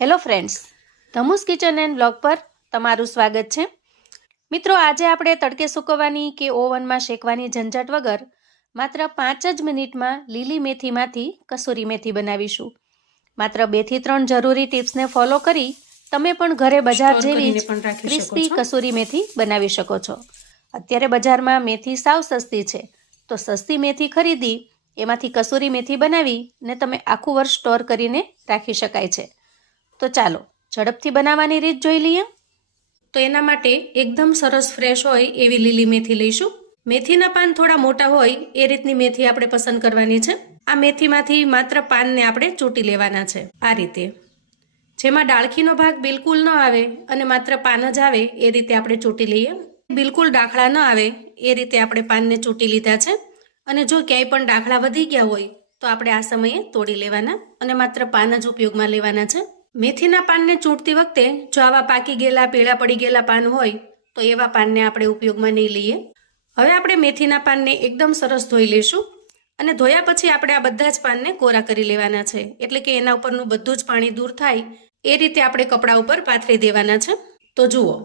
Hello friends, ધમુસ kitchen and blog પર તમારું સ્વાગત છે. મિત્રો, આજે આપણે તડકે સૂકવવાની કે ઓવનમાં શેકવાની ઝંઝટ વગર માત્ર 5 જ મિનિટમાં લીલી મેથીમાંથી કસૂરી મેથી બનાવીશું. માત્ર 2 થી 3 જરૂરી ટિપ્સને ફોલો કરી તમે પણ ઘરે બજાર જેવી જ ક્રિસ્પી કસૂરી મેથી બનાવી શકો છો. અત્યારે બજારમાં મેથી સાવ સસ્તી છે, તો સસ્તી મેથી ખરીદી એમાંથી કસૂરી મેથી બનાવી ને તમે આખું વર્ષ સ્ટોર કરીને રાખી શકાય છે. તો ચાલો ઝડપથી બનાવવાની રીત જોઈ લઈએ. તો એના માટે એકદમ સરસ ફ્રેશ હોય એવી લીલી મેથી લઈશું. મેથીના પાન થોડા મોટા હોય એ રીતની મેથી આપણે પસંદ કરવાની છે. આ મેથીમાંથી માત્ર પાનને આપણે ચૂંટી લેવાના છે, આ રીતે, જેમાં ડાળખીનો ભાગ બિલકુલ ન આવે અને માત્ર પાન જ આવે એ રીતે આપણે ચૂંટી લઈએ. બિલકુલ ડાખલા ન આવે એ રીતે આપણે પાનને ચૂંટી લીધા છે. અને જો ક્યાંય પણ ડાખલા વધી ગયા હોય તો આપણે આ સમયે તોડી લેવાના અને માત્ર પાન જ ઉપયોગમાં લેવાના છે. મેથીના પાનને ચૂંટતી વખતે જો આવા પાકી ગયેલા પીળા પડી ગયેલા પાન હોય તો એવા પાનને આપણે ઉપયોગમાં નહીં લઈએ. હવે આપણે મેથીના પાનને એકદમ સરસ ધોઈ લઈશું અને ધોયા પછી આપણે આ બધા જ પાનને કોરા કરી લેવાના છે, એટલે કે એના ઉપરનું બધું જ પાણી દૂર થાય એ રીતે આપણે કપડા ઉપર પાથરી દેવાના છે. તો જુઓ,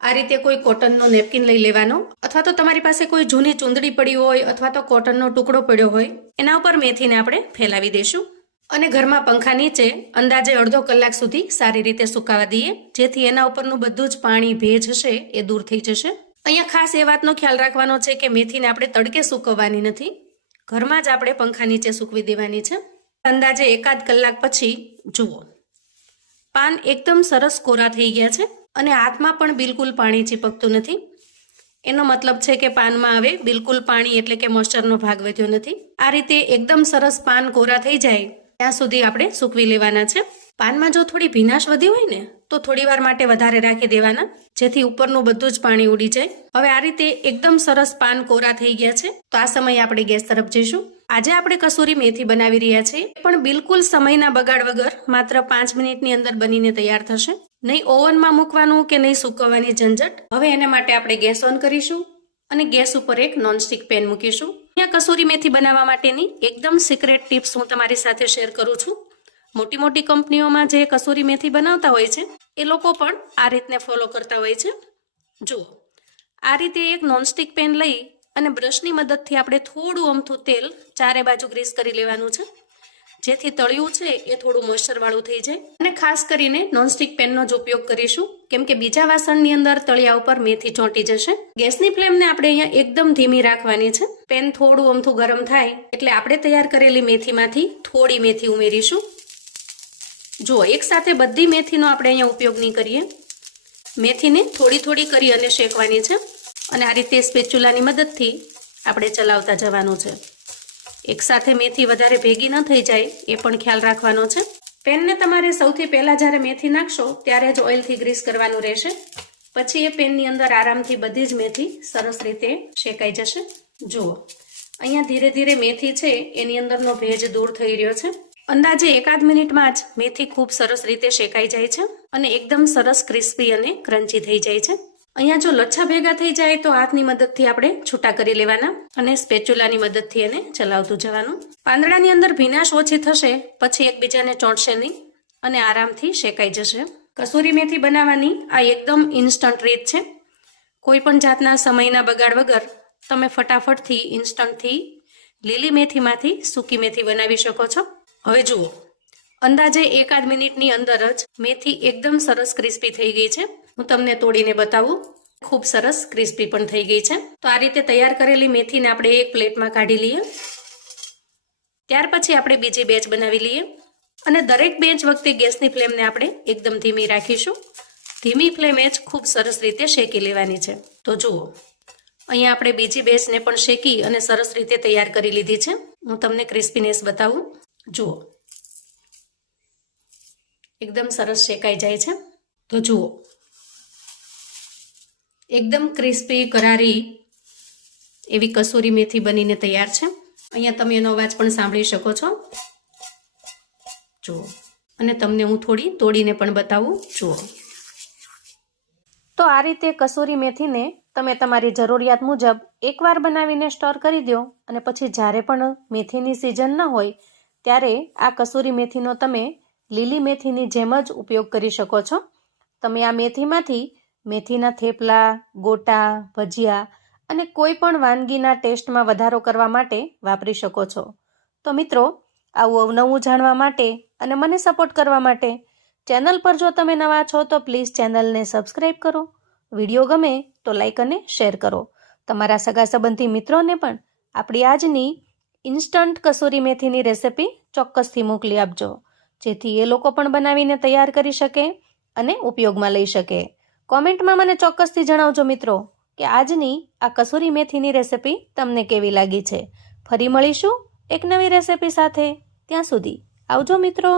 આ રીતે કોઈ કોટનનો નેપકિન લઈ લેવાનો, અથવા તો તમારી પાસે કોઈ જૂની ચૂંદડી પડી હોય અથવા તો કોટનનો ટુકડો પડ્યો હોય એના ઉપર મેથીને આપણે ફેલાવી દઈશું અને ઘરમાં પંખા નીચે અંદાજે અડધો કલાક સુધી સારી રીતે સુકાવા દઈએ, જેથી એના ઉપરનું બધું જ પાણી ભેજ હશે એ દૂર થઈ જશે. અહીંયા ખાસ એ વાતનો ખ્યાલ રાખવાનો છે કે મેથીને આપણે તડકે સૂકવવાની નથી, ઘરમાં જ આપણે પંખા નીચે સૂકવી દેવાની છે. અંદાજે 1-8 કલાક પછી જુઓ, પાન એકદમ સરસ કોરા થઈ ગયા છે અને હાથમાં પણ બિલકુલ પાણી ચીપકતું નથી. એનો મતલબ છે કે પાનમાં હવે બિલકુલ પાણી એટલે કે મોઇસ્ચરનો ભાગ વધ્યો નથી. આ રીતે એકદમ સરસ પાન કોરા થઈ જાય ત્યાં સુધી આપણે સૂકવી લેવાના છે. પાનમાં જો થોડી ભીનાશ વધી હોય ને તો થોડી વાર માટે વધારે રાખી દેવાના, જેથી ઉપરનું બધું જ પાણી ઉડી જાય. હવે આ રીતે એકદમ સરસ પાન કોરા થઈ ગયા છે, તો આ સમયે આપણે ગેસ તરફ જઈશું. આજે આપણે કસૂરી મેથી બનાવી રહ્યા છીએ, પણ બિલકુલ સમયના બગાડ વગર માત્ર 5 મિનિટની અંદર બનીને તૈયાર થશે. નહીં ઓવનમાં મૂકવાનું કે નહીં સૂકવવાની ઝંઝટ. હવે એના માટે આપણે ગેસ ઓન કરીશું અને ગેસ ઉપર એક નોનસ્ટિક પેન મૂકીશું. અહીંયા કસૂરી મેથી બનાવવા માટેની એકદમ સિક્રેટ ટિપ્સ હું તમારી સાથે શેર કરું છું. મોટી મોટી કંપનીઓમાં જે કસૂરી મેથી બનાવતા હોય છે એ લોકો પણ આ રીતને ફોલો કરતા હોય છે. જુઓ, આ રીતે એક નોનસ્ટિક પેન લઈ અને બ્રશની મદદથી આપણે થોડું અમથું તેલ ચારે બાજુ ગ્રીસ કરી લેવાનું છે, જેથી તળિયું છે એ થોડું મોઇસ્ચરવાળું થઈ જાય. અને ખાસ કરીને નોનસ્ટિક પેનનો જ ઉપયોગ કરીશું, કેમ કે બીજા વાસણની અંદર તળિયા ઉપર મેથી ચોંટી જશે. ગેસની ફ્લેમને આપણે અહીંયા એકદમ ધીમી રાખવાની છે. પેન થોડું અમથું ગરમ થાય એટલે આપણે તૈયાર કરેલી મેથીમાંથી થોડી મેથી ઉમેરીશું. જો, એકસાથે બધી મેથીનો આપણે અહીંયા ઉપયોગ નહીં કરીએ. મેથીને થોડી થોડી કરી અને શેકવાની છે અને આ રીતે સ્પેચ્યુલાની મદદથી આપણે ચલાવતા જવાનું છે. એકસાથે મેથી વધારે ભેગી ન થઈ જાય એ પણ ખ્યાલ રાખવાનો છે. પેનને તમારે સૌથી પહેલા જ્યારે મેથી નાખશો ત્યારે જ ઓઇલથી ગ્રીસ કરવાનું રહેશે. પછી એ પેનની અંદર આરામથી બધી જ મેથી સરસ રીતે શેકાઈ જશે. જુઓ, અહીંયા ધીરે ધીરે મેથી છે એની અંદરનો ભેજ દૂર થઈ રહ્યો છે. અંદાજે 1-8 મિનિટમાં જ મેથી ખૂબ સરસ રીતે શેકાઈ જાય છે અને એકદમ સરસ ક્રિસ્પી અને ક્રન્ચી થઈ જાય છે. અહીંયા જો લચ્છા ભેગા થઈ જાય તો હાથની મદદથી આપણે છૂટા કરી લેવાના અને સ્પેચ્યુલાની મદદથી એને ચલાવતું જવાનું. પાંદડાની અંદર ભીનાશ ઓછી થશે પછી એકબીજાને ચોંટશે નહીં અને આરામથી શેકાઈ જશે. કસૂરી મેથી બનાવવાની આ એકદમ ઇન્સ્ટન્ટ રીત છે. કોઈ પણ જાતના સમયના બગાડ વગર તમે ફટાફટથી ઇન્સ્ટન્ટથી લીલી મેથીમાંથી સૂકી મેથી બનાવી શકો છો. હવે જુઓ, અંદાજે 1-8 મિનિટની અંદર જ મેથી એકદમ સરસ ક્રિસ્પી થઈ ગઈ છે. હું તમને તોડીને બતાવું, ખૂબ સરસ ક્રિસ્પી પણ થઈ ગઈ છે. તો આ રીતે તૈયાર કરેલી મેથીને આપણે એક પ્લેટમાં કાઢી લઈએ. ત્યાર પછી આપણે બીજી બેચ બનાવી લઈએ અને દરેક બેચ વખતે ગેસની ફ્લેમને આપણે એકદમ ધીમી રાખીશું. ધીમી ફ્લેમે જ ખૂબ સરસ રીતે શેકી લેવાની છે. તો જુઓ, અહીંયા આપણે બીજી બેચને પણ શેકી અને સરસ રીતે તૈયાર કરી લીધી છે. હું તમને ક્રિસ્પીનેસ બતાવું. જુઓ, એકદમ સરસ શેકાઈ જાય છે. તો જુઓ, એકદમ ક્રિસ્પી કરારી એવી કસૂરી મેથી બનીને તૈયાર છે. અહીંયા તમે એનો અવાજ પણ સાંભળી શકો છો. જુઓ, અને તમને હું થોડી તોડીને પણ બતાવું. જુઓ, તો આ રીતે કસૂરી મેથીને તમે તમારી જરૂરિયાત મુજબ એકવાર બનાવીને સ્ટોર કરી દો અને પછી જ્યારે પણ મેથીની સિઝન ન હોય ત્યારે આ કસૂરી મેથીનો તમે લીલી મેથીની જેમ જ ઉપયોગ કરી શકો છો. તમે આ મેથીમાંથી મેથીના થેપલા, ગોટા, ભજીયા અને કોઈ પણ વાનગીના ટેસ્ટમાં વધારો કરવા માટે વાપરી શકો છો. તો મિત્રો, આવું અવનવું જાણવા માટે અને મને સપોર્ટ કરવા માટે ચેનલ પર જો તમે નવા છો તો પ્લીઝ ચેનલને સબસ્ક્રાઈબ કરો. વિડીયો ગમે તો લાઈક અને શેર કરો. તમારા સગા સંબંધી મિત્રોને પણ આપણી આજની ઇન્સ્ટન્ટ કસૂરી મેથીની રેસિપી ચોક્કસથી મોકલી આપજો, જેથી એ લોકો પણ બનાવીને તૈયાર કરી શકે અને ઉપયોગમાં લઈ શકે. કોમેન્ટમાં મને ચોક્કસથી જણાવજો મિત્રો કે આજની આ કસૂરી મેથીની રેસિપી તમને કેવી લાગી છે. ફરી મળીશું એક નવી રેસિપી સાથે. ત્યાં સુધી આવજો મિત્રો.